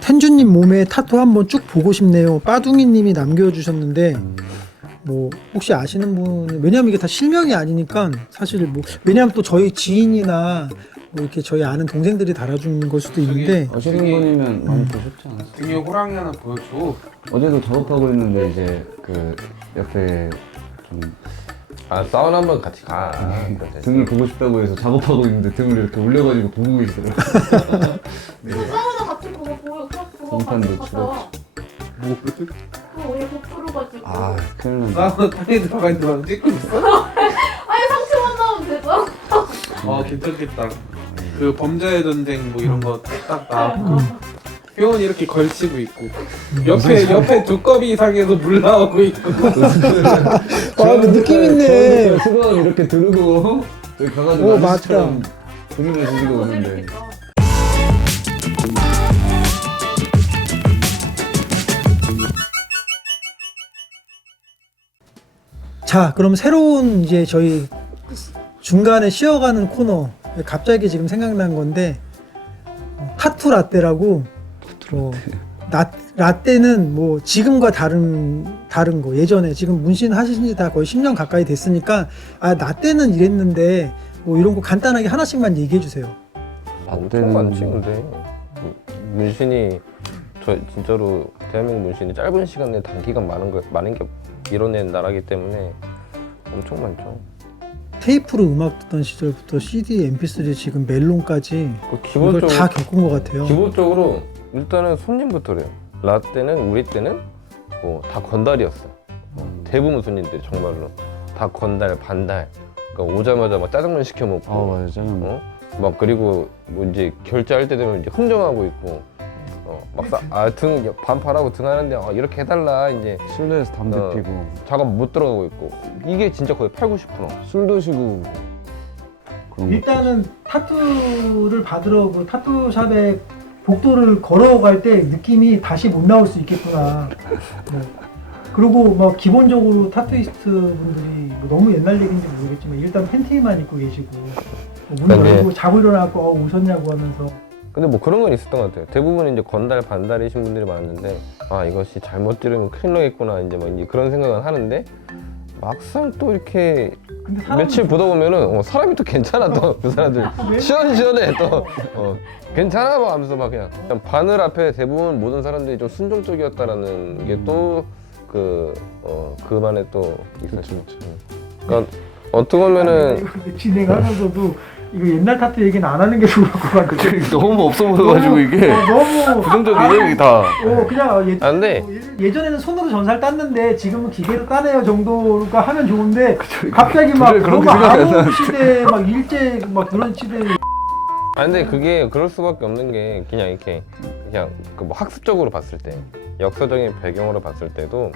텐주님 몸에 타투 한번 쭉 보고 싶네요. 빠둥이님이 남겨주셨는데 뭐 혹시 아시는 분 왜냐면 이게 다 실명이 아니니까 사실 뭐 왜냐면 또 저희 지인이나 뭐 이렇게 저희 아는 동생들이 달아준 걸 수도 있는데 아시는 저기- 분이면 많이 보셨지 않았어요? 등에 호랑이 하나 보여줘. 어제도 작업하고 있는데 이제 그 옆에 좀 아 사우나 한번 같이 가. 때. 등을 보고 싶다고 해서 작업하고 있는데 등을 이렇게 올려가지고 보고 계시더라고요. 저 사우나 같은 거 보여. 동판도 같이 가서. 뭐? 그거 왜 부풀어가지고. 아 큰일 났네. 사우나 땅에 들어가 있는 거 찍고 있어? 아니 상처만 나오면 되죠. 아 괜찮겠다. 그 범죄의 전쟁 뭐 이런 거딱 나왔고 표현 이렇게 걸치고 있고 옆에 옆에 두꺼비 이상에서 물 나오고 있고 아 근데 느낌 있네. 수건 이렇게 두르고 여기 가가지고 오, 맞다. 등을 주시고 그거 오는데 재밌겠다. 자 그럼 새로운 이제 저희 중간에 쉬어가는 코너 갑자기 지금 생각난 건데 어, 타투 라떼라고 뭐 라, 라떼는 뭐 지금과 다른 다른 거 예전에 지금 문신 하신 지 다 거의 10년 가까이 됐으니까 아 라떼는 이랬는데 뭐 이런 거 간단하게 하나씩만 얘기해 주세요. 엄청 많지 근데 그 문신이 저 진짜로 대한민국 문신이 짧은 시간 내에 단기간 많은 거 많은 게 이뤄낸 나라기 때문에 엄청 많죠. 테이프로 음악 듣던 시절부터 CD, MP3 지금 멜론까지 그 이걸 기본적으로 다 겪은 것 같아요. 기본적으로 일단은 손님부터래요. 라떼는 우리 때는 뭐 다 건달이었어. 요 대부분 손님들이 정말로 다 건달 반달. 그러니까 오자마자 막 짜장면 시켜 먹고. 아 맞아요 짜장 어? 막 그리고 뭐 이제 결제할 때 되면 이제 흥정하고 있고 어, 어막아등 반팔하고 등 하는데 어, 이렇게 해달라 이제 실내에서 담배 어. 피고 작업 못 들어가고 있고 이게 진짜 거의 8, 90%술 드시고 그런 거 일단은 타투를 받으러 그 타투샵에 복도를 걸어갈 때 느낌이 다시 못 나올 수 있겠구나. 뭐. 그리고 뭐 기본적으로 타투이스트 분들이 뭐 너무 옛날 얘기인지 모르겠지만 일단 팬티만 입고 계시고 뭐문 네. 열고 자고 일어나고 어, 오셨냐고 하면서 근데 뭐 그런 건 있었던 것 같아요. 대부분 이제 건달 반달이신 분들이 많았는데 아 이것이 잘못 들으면 큰일 나겠구나 이제 막 이제 그런 생각은 하는데 막상 또 이렇게 며칠 보다 보면은 어, 사람이 또 괜찮아 또 그 사람들. 왜? 시원시원해 또. 어, 괜찮아 막 하면서 막 그냥, 그냥 바늘 앞에 대부분 모든 사람들이 좀 순종적이었다라는 게 또 그 어, 그만의 또 있었죠. 그러니까 어떻게 보면은 진행하면서도 이거 옛날 타투 얘기는 안 하는 게 좋을 것 같아. 너무 없어 보여가지고 이게. 어, 너무 부정적이에요 이게 다. 어 그냥 예, 아, 근데- 어, 예- 예전에는 손으로 전사를 땄는데 지금은 기계로 따내요 정도가 하면 좋은데 갑자기 막 그래, 너무 생각해서 아무 시대 막 일제 막 그런 시대 아 근데 그게 그럴 수밖에 없는 게 그냥 이렇게 그냥 그뭐 학습적으로 봤을 때 역사적인 배경으로 봤을 때도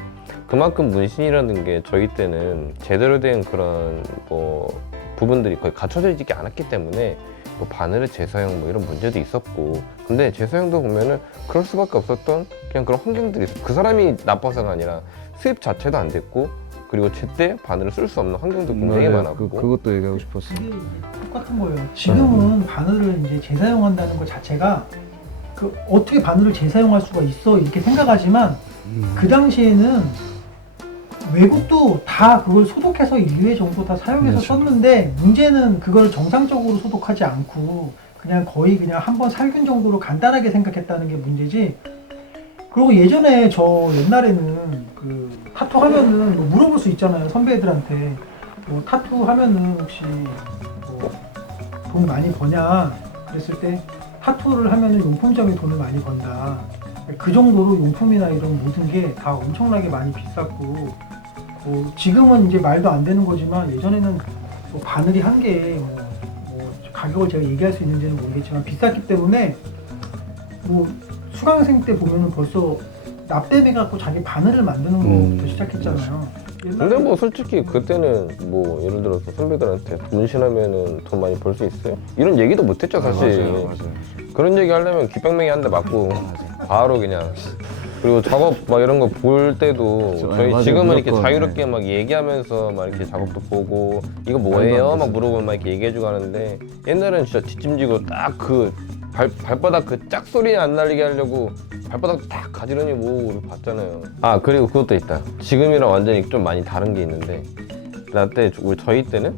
그만큼 문신이라는 게 저희 때는 제대로 된 그런 뭐 부분들이 거의 갖춰져 있지 않았기 때문에 뭐 바늘의 재사용 뭐 이런 문제도 있었고 근데 재사용도 보면은 그럴 수밖에 없었던 그냥 그런 환경들이 있어. 그 사람이 나빠서가 아니라 수입 자체도 안 됐고 그리고 제때 바늘을 쓸 수 없는 환경도 굉장히 맞아요. 많았고. 그, 그것도 얘기하고 싶었어요. 이게 똑같은 거예요. 지금은 바늘을 이제 재사용한다는 것 자체가 그 어떻게 바늘을 재사용할 수가 있어? 이렇게 생각하지만 그 당시에는 외국도 다 그걸 소독해서 1회 정도 다 사용해서 그렇죠. 썼는데 문제는 그걸 정상적으로 소독하지 않고 그냥 거의 그냥 한번 살균 정도로 간단하게 생각했다는 게 문제지. 그리고 예전에 저 옛날에는 그 타투 하면은 뭐 물어볼 수 있잖아요 선배들한테 뭐 타투 하면은 혹시 뭐 돈 많이 버냐 그랬을 때 타투를 하면은 용품점이 돈을 많이 번다. 그 정도로 용품이나 이런 모든 게 다 엄청나게 많이 비쌌고 뭐 지금은 이제 말도 안 되는 거지만 예전에는 뭐 바늘이 한 개에 뭐, 뭐 가격을 제가 얘기할 수 있는지는 모르겠지만 비쌌기 때문에 뭐 수강생 때 보면은 벌써 납땜해 갖고 자기 바늘을 만드는 것부터 음, 시작했잖아요. 근데 뭐 솔직히 그때는 뭐 예를 들어서 선배들한테 문신하면은 돈 많이 벌 수 있어요? 이런 얘기도 못했죠 사실 맞아요 맞아요 그런 얘기 하려면 귓방맹이 한 대 맞고 바로 그냥 그리고 작업 막 이런 거 볼 때도 맞아요. 저희 맞아요. 지금은 이렇게 무조건, 자유롭게 막 얘기하면서 막 이렇게 작업도 보고 이거 뭐예요? 막 물어보면 막 이렇게 얘기해주고 하는데 옛날에는 진짜 뒷짐지고 딱그 발, 발바닥 그 짝소리 안 날리게 하려고 발바닥 딱 가지런히 모으고 봤잖아요. 아 그리고 그것도 있다. 지금이랑 완전히 좀 많이 다른 게 있는데 나 때 우리 저희 때는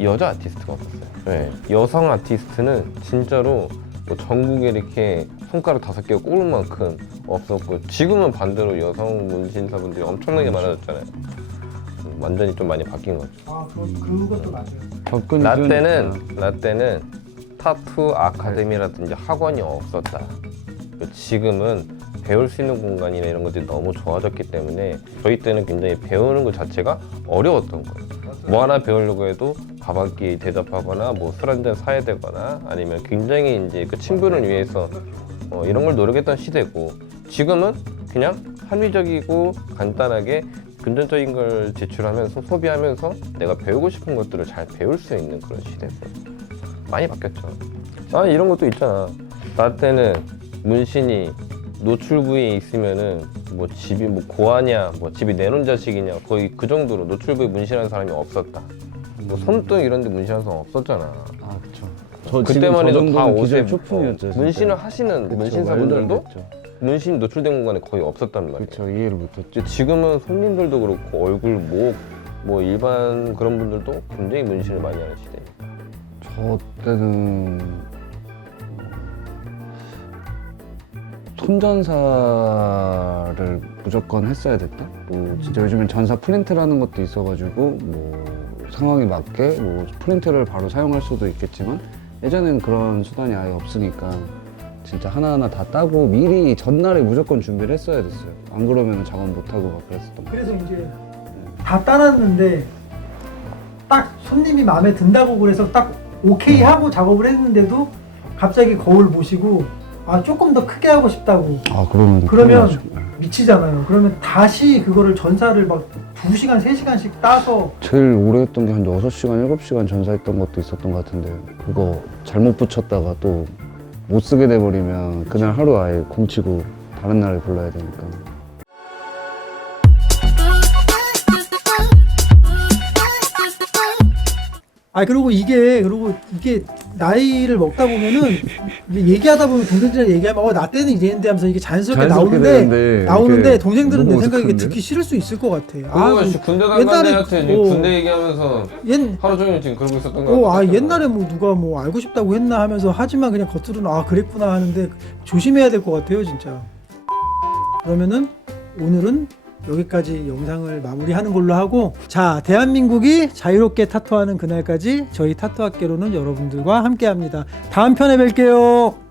여자 아티스트가 없었어요. 네. 여성 아티스트는 진짜로 뭐 전국에 이렇게 손가락 다섯 개가 꼽을 만큼 없었고 지금은 반대로 여성 문신사분들이 엄청나게 많아졌잖아요. 음, 완전히 좀 많이 바뀐 거죠. 아 그, 그것도 맞아요. 접근이 나. 때는 나 때는 타투 아카데미라든지 학원이 없었다. 지금은 배울 수 있는 공간이나 이런 것들이 너무 좋아졌기 때문에 저희 때는 굉장히 배우는 것 자체가 어려웠던 거예요. 뭐 하나 배우려고 해도 밥한끼 대접하거나 뭐 술 한잔 사야 되거나 아니면 굉장히 이제 그 친분을 위해서 어, 이런 걸 노력했던 시대고 지금은 그냥 합리적이고 간단하게 금전적인 걸 제출하면서 소비하면서 내가 배우고 싶은 것들을 잘 배울 수 있는 그런 시대고 많이 바뀌었죠. 아 이런 것도 있잖아. 나 때는 문신이 노출 부위에 있으면은 뭐 집이 뭐 고아냐, 뭐 집이 내놓은 자식이냐 거의 그 정도로 노출 부위 문신하는 사람이 없었다. 뭐 손등 이런 데 문신하는 사람 없었잖아. 아 그쵸. 저 그때만 해도 다 옷에 초풍이었죠. 어. 문신을 하시는 문신사분들도. 문신 노출된 공간에 거의 없었단 말이에요. 그쵸 이해를 못했죠. 지금은 손님들도 그렇고 얼굴, 목, 뭐 일반 그런 분들도 굉장히 문신을 많이 하는 시대니까. 저 때는 손전사를 무조건 했어야 됐다. 뭐 진짜 요즘엔 전사 프린트라는 것도 있어가지고 뭐 상황에 맞게 뭐 프린트를 바로 사용할 수도 있겠지만 예전엔 그런 수단이 아예 없으니까 진짜 하나하나 다 따고 미리 전날에 무조건 준비를 했어야 됐어요. 안 그러면 작업 못 하고 막 그랬었던 거. 그래서 이제 다 따놨는데 딱 손님이 마음에 든다고 그래서 딱 오케이 하고 작업을 했는데도 갑자기 거울 보시고 아 조금 더 크게 하고 싶다고 아 그러면 그러면 나죠. 미치잖아요. 그러면 다시 그거를 전사를 막 2시간, 3시간씩 따서 제일 오래 했던 게 한 6시간, 7시간 전사했던 것도 있었던 것 같은데 그거 잘못 붙였다가 또 못 쓰게 돼버리면 그날 하루 아예 공치고 다른 날에 불러야 되니까. 아 그리고 이게 그리고 이게 나이를 먹다 보면은 얘기하다 보면 동생들이랑 얘기하면 어 나 때는 이랬는데 하면서 이게 자연스럽게, 자연스럽게 나오는데 되는데 나오는데 동생들은 내 너무 생각에 이게 어색한데? 듣기 싫을 수 있을 것 같아. 아, 아, 군대 옛날에- 어. 군대 얘기하면서 옛 하루 종일 지금 그러고 있었던 거 어, 아 같아. 옛날에 뭐 누가 뭐 알고 싶다고 했나 하면서 하지만 그냥 겉으로는 아 그랬구나 하는데 조심해야 될 것 같아요 진짜. 그러면은 오늘은 여기까지 영상을 마무리하는 걸로 하고 자 대한민국이 자유롭게 타투하는 그날까지 저희 타투학계로는 여러분들과 함께합니다. 다음 편에 뵐게요.